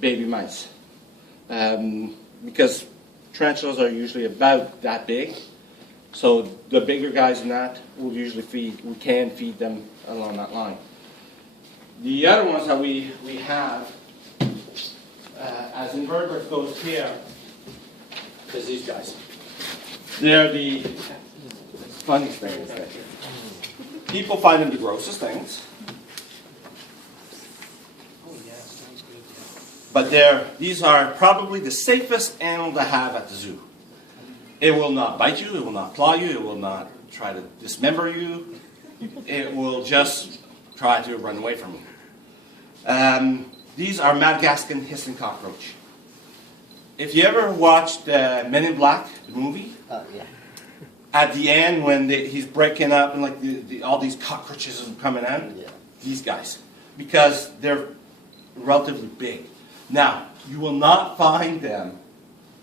baby mice. Because tarantulas are usually about that big. So the bigger guys than that, we can feed them along that line. The other ones that we have, as invertebrates goes here, is these guys. They're the funny things. People find them the grossest things. But these are probably the safest animal to have at the zoo. It will not bite you, it will not claw you, it will not try to dismember you. It will just try to run away from you. These are Madagascan hissing cockroach. If you ever watched Men in Black, the movie, yeah. At the end when he's breaking up and like all these cockroaches are coming out, Yeah. these guys, because they're relatively big. Now, you will not find them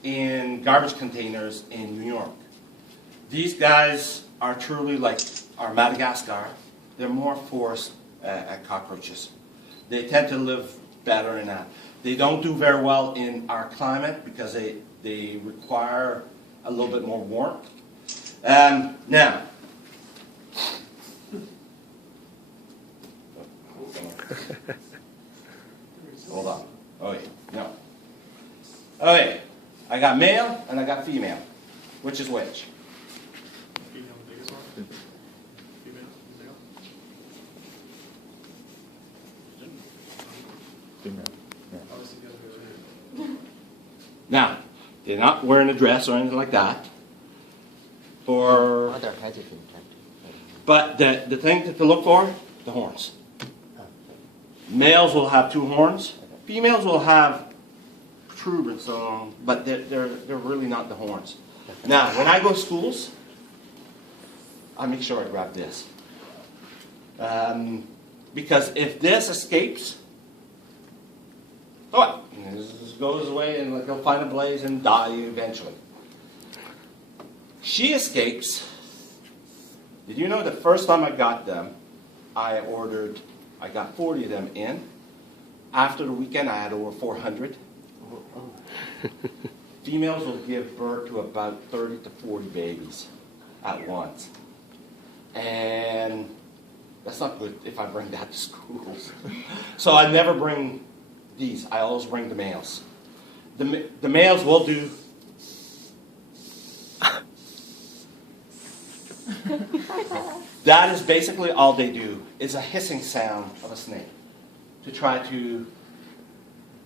in garbage containers in New York. These guys are truly like our Madagascar. They're more forest cockroaches. They tend to live better in that. They don't do very well in our climate because they require a little bit more warmth. Now, hold on. Oh wait, no. Oh wait, I got male and I got female. Which is which? Female, the biggest one. Female, male. Obviously, the other way around. Now, they're not wearing a dress or anything like that. Oh, they're hesitant. But the thing to look for, the horns. Males will have 2 horns. Females will have protuberance on, but they're really not the horns. Now, when I go to schools, I make sure I grab this. Because if this escapes, this goes away and like, he'll find a blaze and die eventually. She escapes. Did you know the first time I got them, I got 40 of them in. After the weekend, I had over 400. Females will give birth to about 30 to 40 babies at once. And that's not good if I bring that to schools. So I never bring these. I always bring the males. The males will do... That is basically all they do. It's a hissing sound of a snake to try to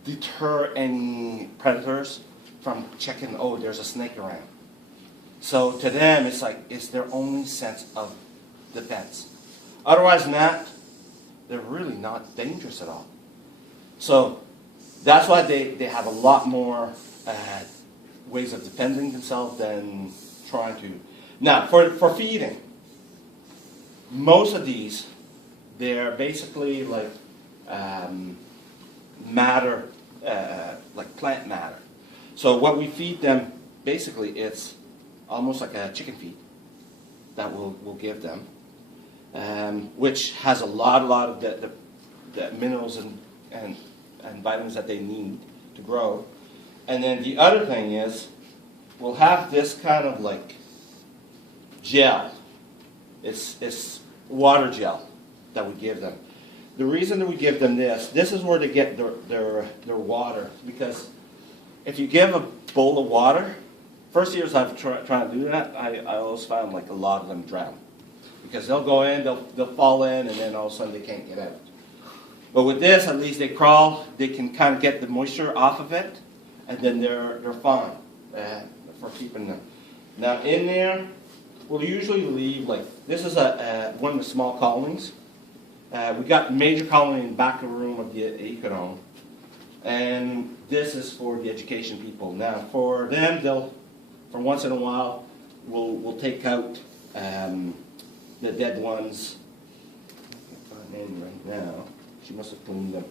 deter any predators from checking, oh, there's a snake around. So to them, it's like, it's their only sense of defense. Otherwise than that, they're really not dangerous at all. So that's why they have a lot more ways of defending themselves than trying to. Now, for feeding, most of these, they're basically like matter, like plant matter. So what we feed them, basically, it's almost like a chicken feed that we'll give them, which has a lot of the minerals and vitamins that they need to grow. And then the other thing is, we'll have this kind of like gel. It's water gel that we give them. The reason that we give them this is where they get their water. Because if you give a bowl of water, first years I've trying to do that, I always found like a lot of them drown. Because they'll go in, they'll fall in, and then all of a sudden they can't get out. But with this, at least they crawl, they can kind of get the moisture off of it, and then they're fine for keeping them. Now in there, we'll usually leave like, this is one of the small colonies. We got major colony in the back of the room of the Ecodome. And this is for the education people. Now for them, for once in a while, we'll take out the dead ones. I can't find any right now. She must have cleaned them.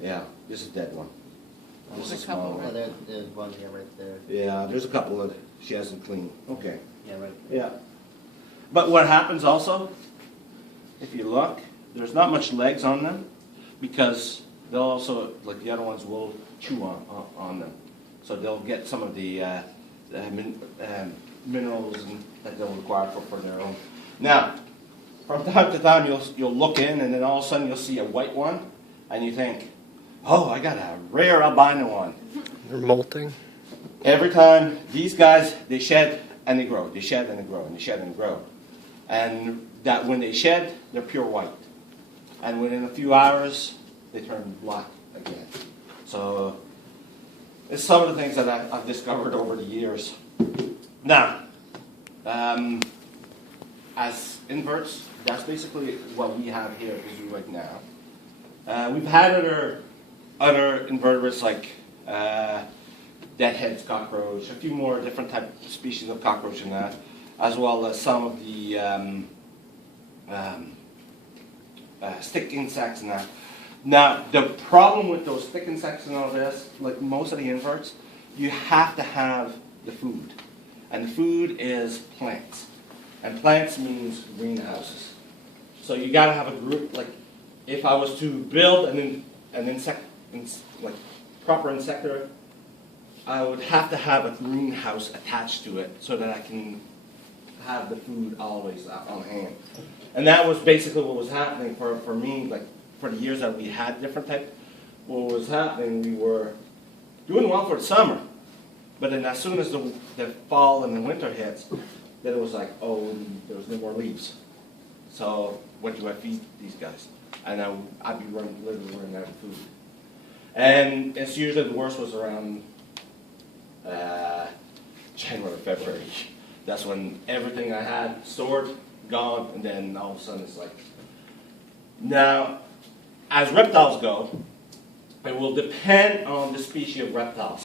Yeah, this is a dead one. This is a small one. Oh, there's one here right there. Yeah, there's a couple that she hasn't cleaned. Okay. Yeah, right. Yeah. But what happens also, if you look, there's not much legs on them because they'll also, like the other ones, will chew on them. So they'll get some of the minerals that they'll require for their own. Now, from time to time, you'll look in, and then all of a sudden you'll see a white one, and you think, oh, I got a rare albino one. They're molting. Every time, these guys, they shed and they grow. They shed and they grow, and they shed and they grow. And that when they shed, they're pure white. And within a few hours, they turn black again. So it's some of the things that I've discovered over the years. Now, as inverts, that's basically what we have here at the zoo right now. We've had other invertebrates like deadhead cockroach, a few more different type of species of cockroach in that, as well as some of the stick insects and that. Now, the problem with those stick insects and all this, like most of the inverts, you have to have the food. And the food is plants. And plants means greenhouses. So you got to have a group, like if I was to build an proper insectary, I would have to have a greenhouse attached to it so that I can have the food always on hand. And that was basically what was happening for me, like for the years that we had different types. What was happening, we were doing well for the summer, but then as soon as the fall and the winter hits, then it was like, oh, there was no more leaves. So what do I feed these guys? And I'd be literally running out of food. And it's usually the worst was around January, February. That's when everything I had stored, gone, and then all of a sudden it's like. Now, as reptiles go, it will depend on the species of reptiles.